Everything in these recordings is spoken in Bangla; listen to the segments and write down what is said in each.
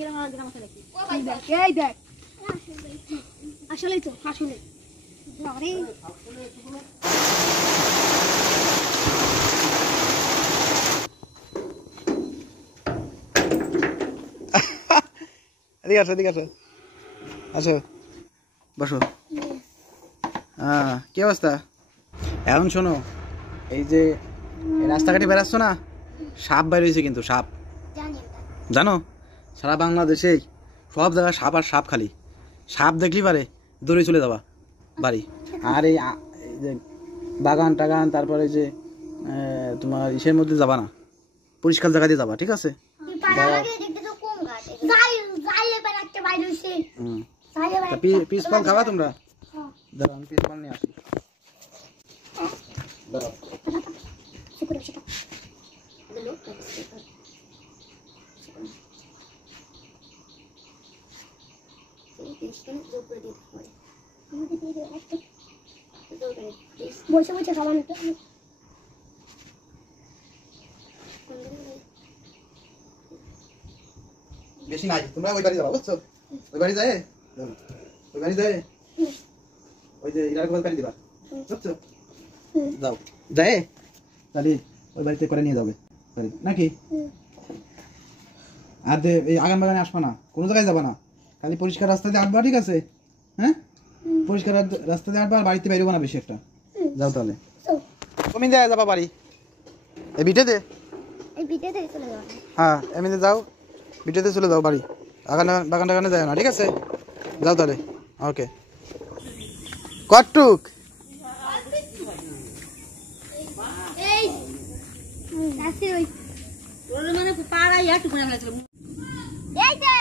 গ্রাম আর গ্রাম আছে নাকি? এই দেখ আসলেই তো আসলে আরে এদিকে আসো এদিকে আসো আসো বসো। কি অবস্থা? এখন শোনো, এই যে রাস্তাঘাটে বেড়াচ্ছ না, সাপ বাইর হয়েছে কিন্তু সাপ, জানো? সারা বাংলাদেশে সব জায়গায় সাপ আর সাপ, খালি সাপ দেখলি পারে দৌড়ে চলে যাবা বাড়ি। আর এই যে বাগান টাগান, তারপরে যে তোমার ইসের মধ্যে যাবা না, পরিষ্কার জায়গা দিয়ে যাবা, ঠিক আছে? পিস ফল খাবা তোমরা? দাঁড়াও আমি পিস ফল নিয়ে আসি। বসে বসে খাবার বেশি নাই, তোমরা ওই বাড়ি যাবা, বুঝছো? ওই বাড়ি যায়, ওই বাড়ি যায়, ওই যে ইরার গোল বাড়ি দিবা, বুঝছো? যাও যায় তাহলে ওই বাড়িতে করে নিয়ে যাবে নাকি? আর এই আগান বাগানে আসবা না, কোনো জায়গায় যাবা না, খালি পরিষ্কার রাস্তা দিয়ে আটবা, ঠিক আছে? হ্যাঁ, পরিষ্কার রাস্তা দিয়ে আটবা, আর বাড়িতে বেরোবো না বেশি একটা। যাও তাহলে। তুমি যায় যাবা বাড়ি? এই বিটেতে? এই বিটেতে চলে যাও। হ্যাঁ এমনিতে যাও, বিটেতে চলে যাও বাড়ি, বাগান টাগানে যায় না, ঠিক আছে? যাও তাহলে। ওকে। কটুক এই আসি ওই ওর মানে পাড়া ইয়াটু করে লাগলো। এই যে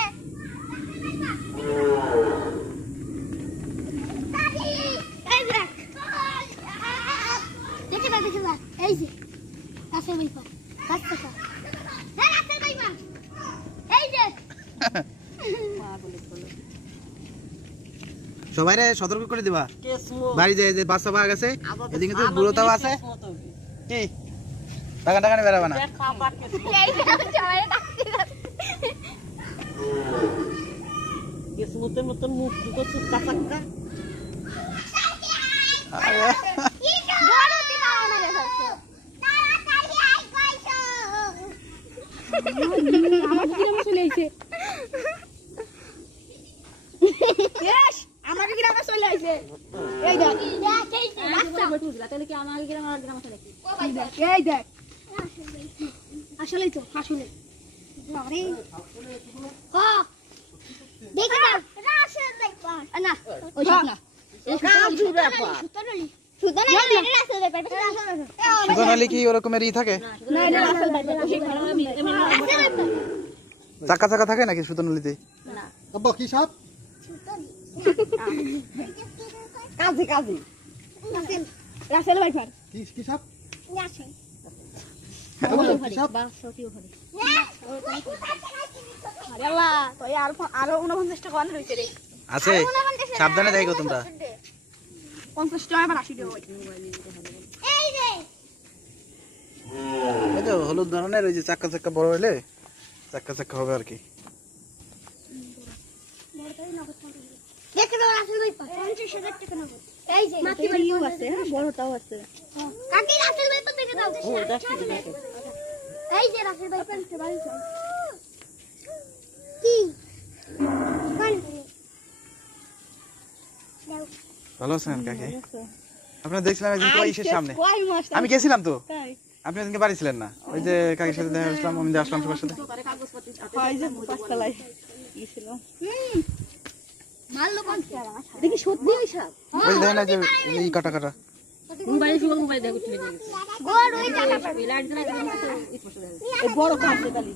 এই দেখ দেখে না এই যে কাছে বাইপা কাছে কা না কাছে বাইপা এই যে সবাই রে সতর্ক করে দিবা, বাড়ি যায় যে বাচ্চা পাওয়া গেছে, এদিকে তো বুড়োটাও আছে, কি বাগান টাগানে বেড়াবা না। কিসমতের মতন মুখ দুটো সুক্কা সাক্কা। আমাদের গ্রামে চলে আইছে। এই দেখ তাহলে কি আমার গ্রাম আর গ্রাম আছে নাকি? এই দেখ আসলেই তো আসলে আরে হ্যাঁ দেখি না রাশের ব্যাপার না ওই সব না সুতনালি কি ওরকমেরই থাকে? চাকা চাকা থাকে নাকি সুতনালিতে? কি সাপ? কাজী কাজী রাসেল ভাইফার কি সাপ? আরো 49 টাকা রয়েছে রে। আছে, সাবধানে দেখো তোমরা। 50 টাকা আবার 80 টাকা। এই রে এই তো হলুদ ধরনের ওই যে চাক্কা চাক্কা বড় হলে চাক্কা চাক্কা হবে আর কি। দেখে দাও রাসেল ভাইফার 50,000 টাকা নগদ। এই যে মাটি বাড়িও আছে, হ্যাঁ বড়টাও আছে। কাকি রাসেল ভাইফার দেখে দাও। ও 10 টাকা। এই যে রাসেল ভাইফার তে বাড়ি যাও। কি কোন দাও ভালো আছেন কাকি? আপনারা দেখছিলাম একদিন কই ইসের সামনে, আমি গেছিলাম তো, আপনি ওদিনকে বাড়ি ছিলেন না। ওই যে কাকির সাথে দেখা হয়েছিলাম, আমি আসলাম সবার সাথে। দেখি সত্যি ওই সাপ ওই দেখেন না যে এই কাটা কাটা মোবাইল ছিল, মোবাইল দেখে উঠে গেছে। গোর ওই জায়গাটা লাইট জ্বালা বড় কাটতে তালি